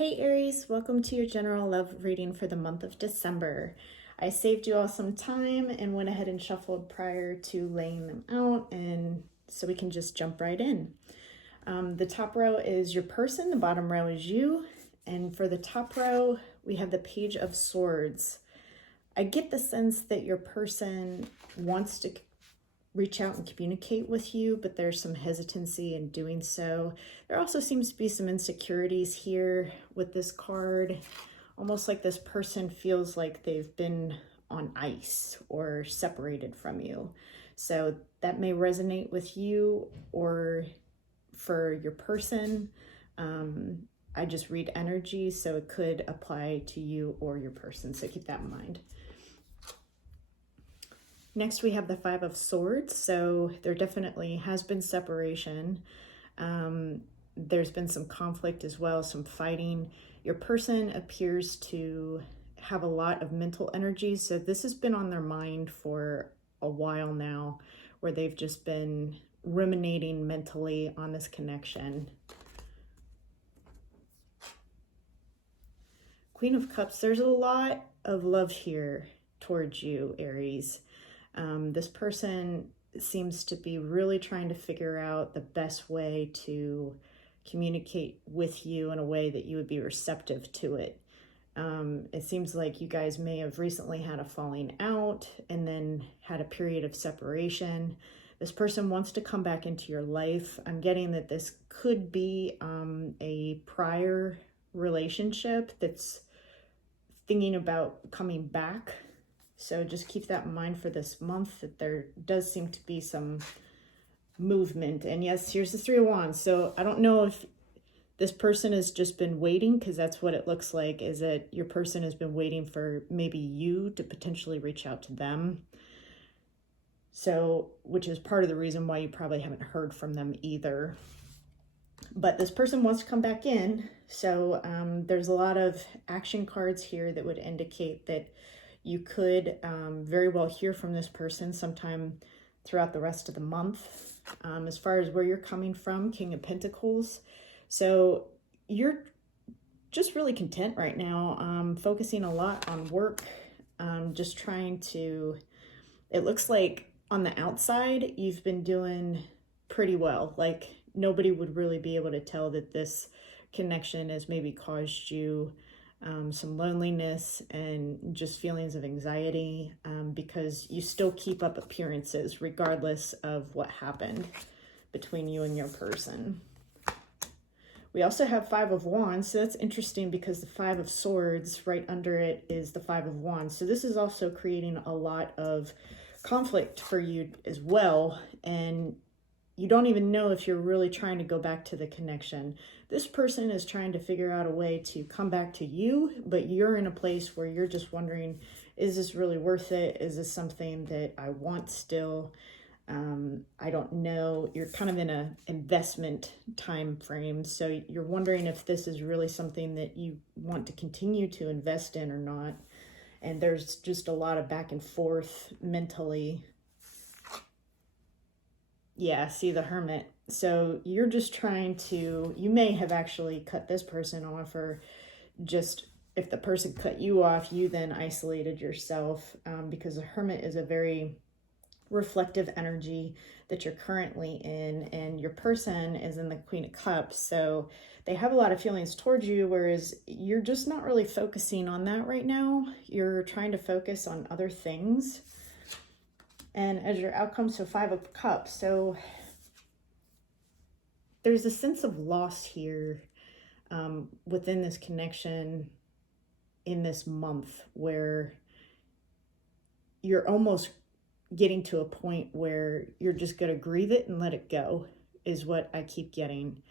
Hey Aries, welcome to your general love reading for the month of December. I saved you all some time and went ahead and shuffled prior to laying them out, and so we can just jump right in. The top row is your person, the bottom row is you, and for the top row, we have the Page of Swords. I get the sense that your person wants to reach out and communicate with you, but there's some hesitancy in doing so. There also seems to be some insecurities here with this card, almost like this person feels like they've been on ice or separated from you. So that may resonate with you or for your person. I just read energy, so it could apply to you or your person, so keep that in mind. Next, we have the Five of Swords. So there definitely has been separation. There's been some conflict as well, some fighting. Your person appears to have a lot of mental energy. So this has been on their mind for a while now, where they've just been ruminating mentally on this connection. Queen of Cups, there's a lot of love here towards you, Aries. This person seems to be really trying to figure out the best way to communicate with you in a way that you would be receptive to it. It seems like you guys may have recently had a falling out and then had a period of separation. This person wants to come back into your life. I'm getting that this could be a prior relationship that's thinking about coming back. So just keep that in mind for this month, that there does seem to be some movement. And yes, here's the Three of Wands. So I don't know if this person has just been waiting, because that's what it looks like, is that your person has been waiting for maybe you to potentially reach out to them. So, which is part of the reason why you probably haven't heard from them either. But this person wants to come back in. So there's a lot of action cards here that would indicate that you could very well hear from this person sometime throughout the rest of the month. As far as where you're coming from, King of Pentacles. So you're just really content right now, focusing a lot on work, just trying to, it looks like on the outside, you've been doing pretty well. Like nobody would really be able to tell that this connection has maybe caused you some loneliness and just feelings of anxiety, because you still keep up appearances regardless of what happened between you and your person. We also have Five of Wands, so that's interesting because the Five of Swords, right under it is the Five of Wands. So this is also creating a lot of conflict for you as well, and you don't even know if you're really trying to go back to the connection. This person is trying to figure out a way to come back to you, but you're in a place where you're just wondering, is this really worth it? Is this something that I want still? I don't know. You're kind of in an investment time frame. So you're wondering if this is really something that you want to continue to invest in or not. And there's just a lot of back and forth mentally. Yeah, see the Hermit. So you're just trying to, you may have actually cut this person off, or just if the person cut you off, you then isolated yourself, because the Hermit is a very reflective energy that you're currently in, and your person is in the Queen of Cups. So they have a lot of feelings towards you, whereas you're just not really focusing on that right now. You're trying to focus on other things. And as your outcome, so Five of Cups. So there's a sense of loss here within this connection in this month, where you're almost getting to a point where you're just going to grieve it and let it go, is what I keep getting.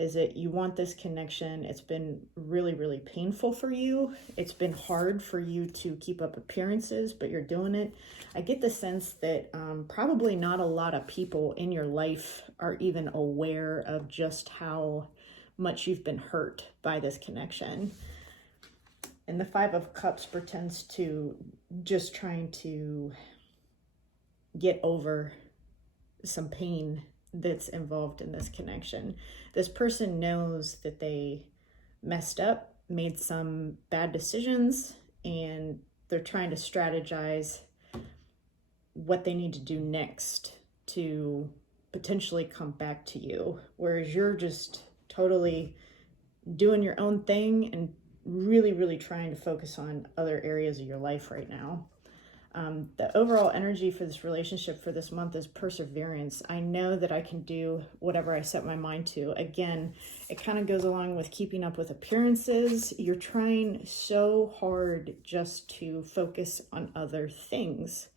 Is that you want this connection. It's been really, really painful for you. It's been hard for you to keep up appearances, but you're doing it. I get the sense that probably not a lot of people in your life are even aware of just how much you've been hurt by this connection. And the Five of Cups pretends to just trying to get over some pain that's involved in this connection. This person knows that they messed up, made some bad decisions and they're trying to strategize what they need to do next to potentially come back to you, whereas you're just totally doing your own thing and really trying to focus on other areas of your life right now. The overall energy for this relationship for this month is perseverance. I know that I can do whatever I set my mind to. Again, it kind of goes along with keeping up with appearances. You're trying so hard just to focus on other things.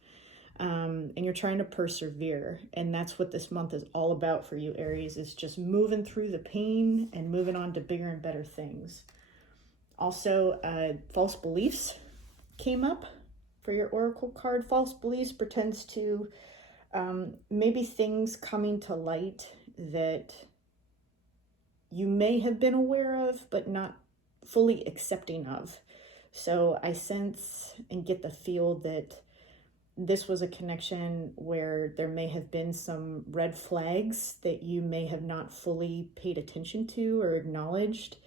And you're trying to persevere. And that's what this month is all about for you, Aries, is just moving through the pain and moving on to bigger and better things. Also, false beliefs came up for your oracle card. False beliefs pretends to maybe things coming to light that you may have been aware of, but not fully accepting of. So I sense and get the feel that this was a connection where there may have been some red flags that you may have not fully paid attention to or acknowledged.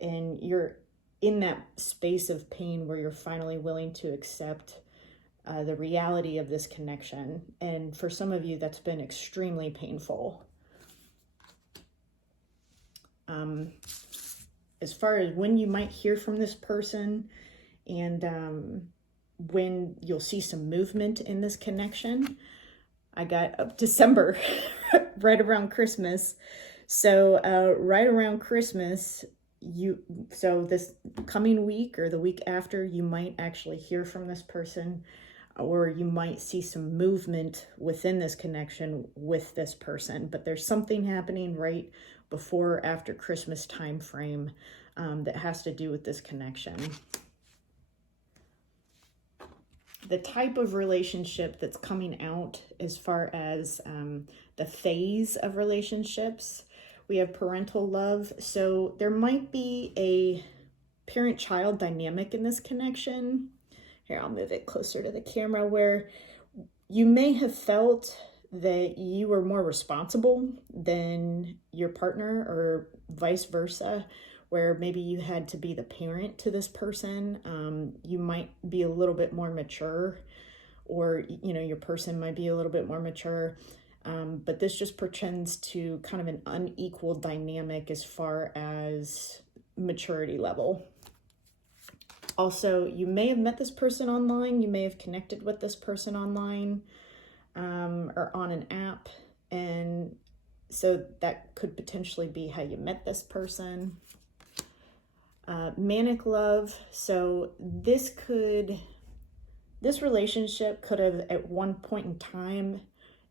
And you're in that space of pain where you're finally willing to accept the reality of this connection. And for some of you, that's been extremely painful. As far as when you might hear from this person and when you'll see some movement in this connection, I got December, right around Christmas. So right around Christmas, so this coming week or the week after, you might actually hear from this person, or you might see some movement within this connection with this person. But there's something happening right before or after Christmas time frame that has to do with this connection. The type of relationship that's coming out as far as the phase of relationships, we have parental love. So there might be a parent-child dynamic in this connection. Here, I'll move it closer to the camera, where you may have felt that you were more responsible than your partner, or vice versa, where maybe you had to be the parent to this person. You might be a little bit more mature, or your person might be a little bit more mature. But this just portends to kind of an unequal dynamic as far as maturity level. Also, you may have met this person online. You may have connected with this person online or on an app. And so that could potentially be how you met this person. Manic love. So this relationship could have at one point in time,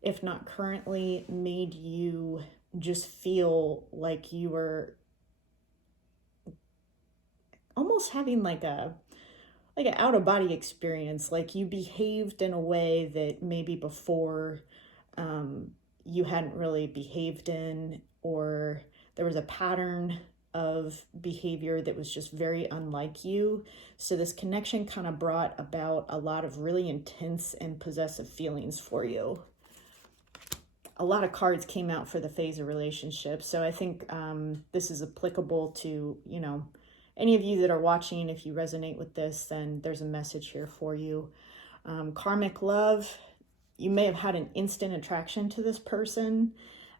if not currently, made you just feel like you were almost having like an out-of-body experience, like you behaved in a way that maybe before you hadn't really behaved in, or there was a pattern of behavior that was just very unlike you. So this connection kind of brought about a lot of really intense and possessive feelings for you. A lot of cards came out for the phase of relationships. So I think this is applicable to, any of you that are watching. If you resonate with this, then there's a message here for you. Karmic love. You may have had an instant attraction to this person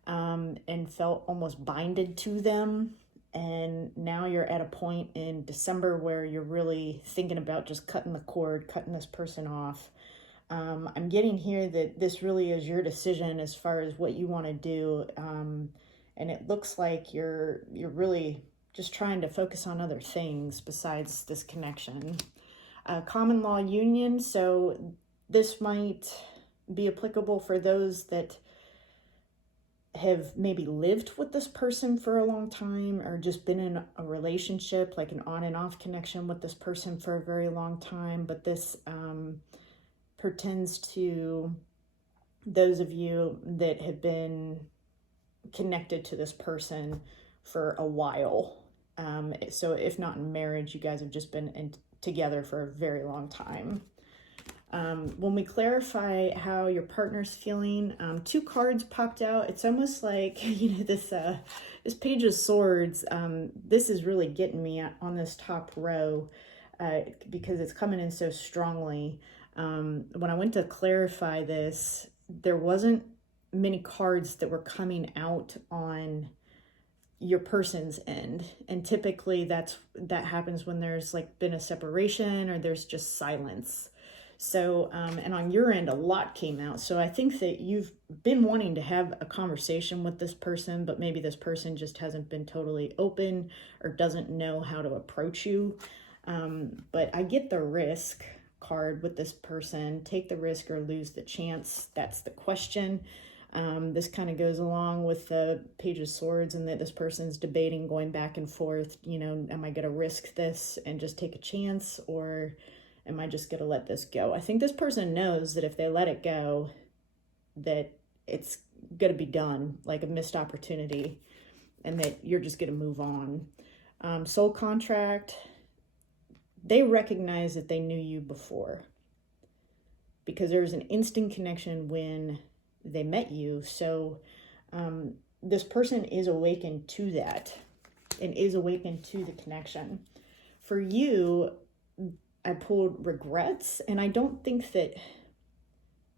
and felt almost binded to them. And now you're at a point in December where you're really thinking about just cutting the cord, cutting this person off. I'm getting here that this really is your decision as far as what you want to do. And it looks like you're really just trying to focus on other things besides this connection. Common law union. So this might be applicable for those that have maybe lived with this person for a long time, or just been in a relationship, like an on and off connection with this person for a very long time. But this pertains to those of you that have been connected to this person for a while. So if not in marriage, you guys have just been together for a very long time. When we clarify how your partner's feeling, 2 cards popped out. It's almost like, this Page of Swords, this is really getting me on this top row because it's coming in so strongly. When I went to clarify this, there wasn't many cards that were coming out on your person's end, and typically that happens when there's like been a separation or there's just silence. So and on your end a lot came out, so I think that you've been wanting to have a conversation with this person, but maybe this person just hasn't been totally open or doesn't know how to approach you. But I get the risk card with this person. Take the risk or lose the chance, that's the question. This kind of goes along with the Page of Swords, and that this person's debating, going back and forth, am I going to risk this and just take a chance, or am I just going to let this go? I think this person knows that if they let it go, that it's going to be done, like a missed opportunity, and that you're just going to move on. Soul contract, they recognize that they knew you before because there was an instant connection when they met you. So this person is awakened to that and is awakened to the connection. For you, I pulled regrets, and I don't think that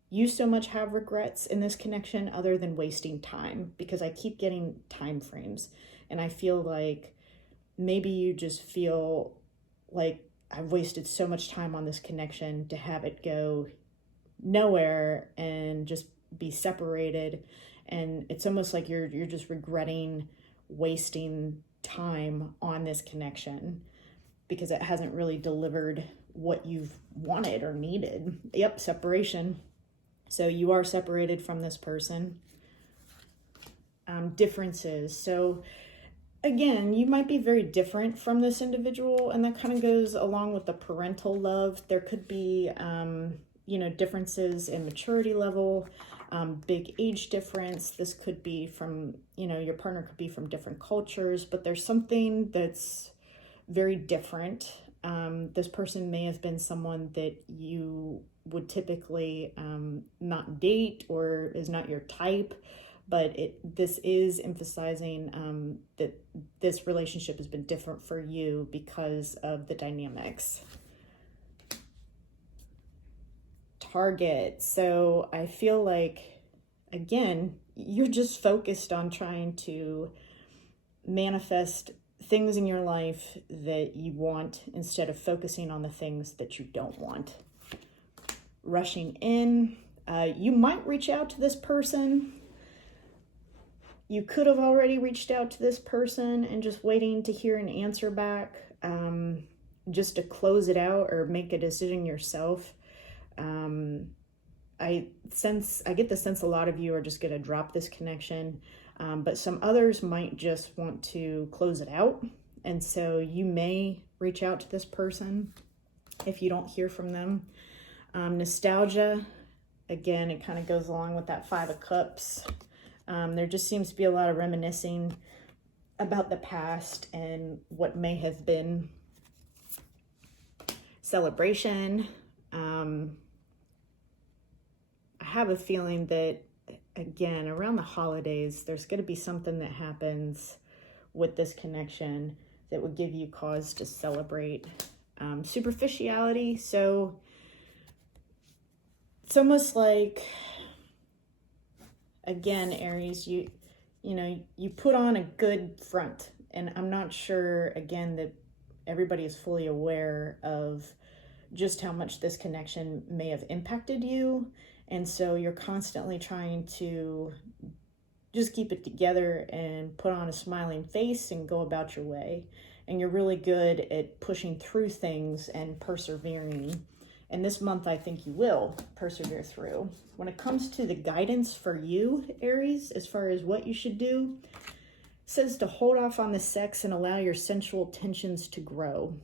you so much have regrets in this connection other than wasting time, because I keep getting time frames, and I feel like maybe you just feel like I've wasted so much time on this connection to have it go nowhere and just be separated. And it's almost like you're just regretting wasting time on this connection because it hasn't really delivered what you've wanted or needed. Yep, separation. So you are separated from this person. Differences. So again, you might be very different from this individual, and that kind of goes along with the parental love. There could be, differences in maturity level, big age difference. This could be from, your partner could be from different cultures, but there's something that's very different. This person may have been someone that you would typically not date, or is not your type, but this is emphasizing that this relationship has been different for you because of the dynamics. Target. So I feel like, again, you're just focused on trying to manifest things in your life that you want instead of focusing on the things that you don't want. Rushing in. You might reach out to this person. You could have already reached out to this person and just waiting to hear an answer back, just to close it out or make a decision yourself. I get the sense a lot of you are just going to drop this connection, but some others might just want to close it out. And so you may reach out to this person if you don't hear from them. Nostalgia, again, it kind of goes along with that 5 of Cups. There just seems to be a lot of reminiscing about the past and what may have been. Celebration. I have a feeling that, again, around the holidays, there's going to be something that happens with this connection that would give you cause to celebrate. Superficiality. So it's almost like, again, Aries, you put on a good front, and I'm not sure, again, that everybody is fully aware of just how much this connection may have impacted you. And so you're constantly trying to just keep it together and put on a smiling face and go about your way. And you're really good at pushing through things and persevering. And this month, I think you will persevere through. When it comes to the guidance for you, Aries, as far as what you should do, it says to hold off on the sex and allow your sensual tensions to grow.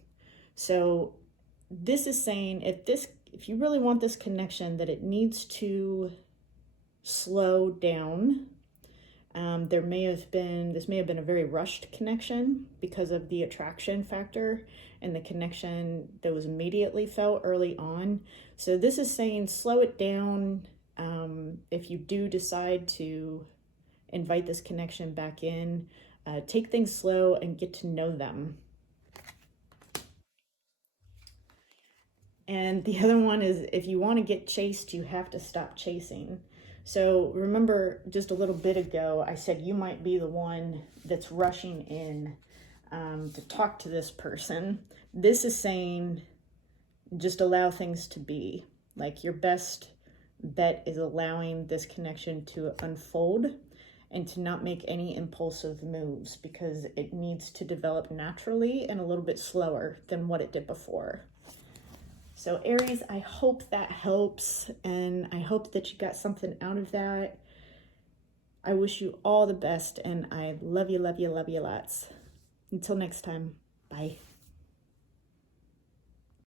So this is saying if you really want this connection, that it needs to slow down This may have been a very rushed connection because of the attraction factor and the connection that was immediately felt early on. So this is saying slow it down. If you do decide to invite this connection back in, take things slow and get to know them. And the other one is, if you want to get chased, you have to stop chasing. So remember, just a little bit ago, I said you might be the one that's rushing in to talk to this person. This is saying just allow things to be. Like, your best bet is allowing this connection to unfold and to not make any impulsive moves, because it needs to develop naturally and a little bit slower than what it did before. So Aries, I hope that helps, and I hope that you got something out of that. I wish you all the best, and I love you, love you, love you lots. Until next time, bye.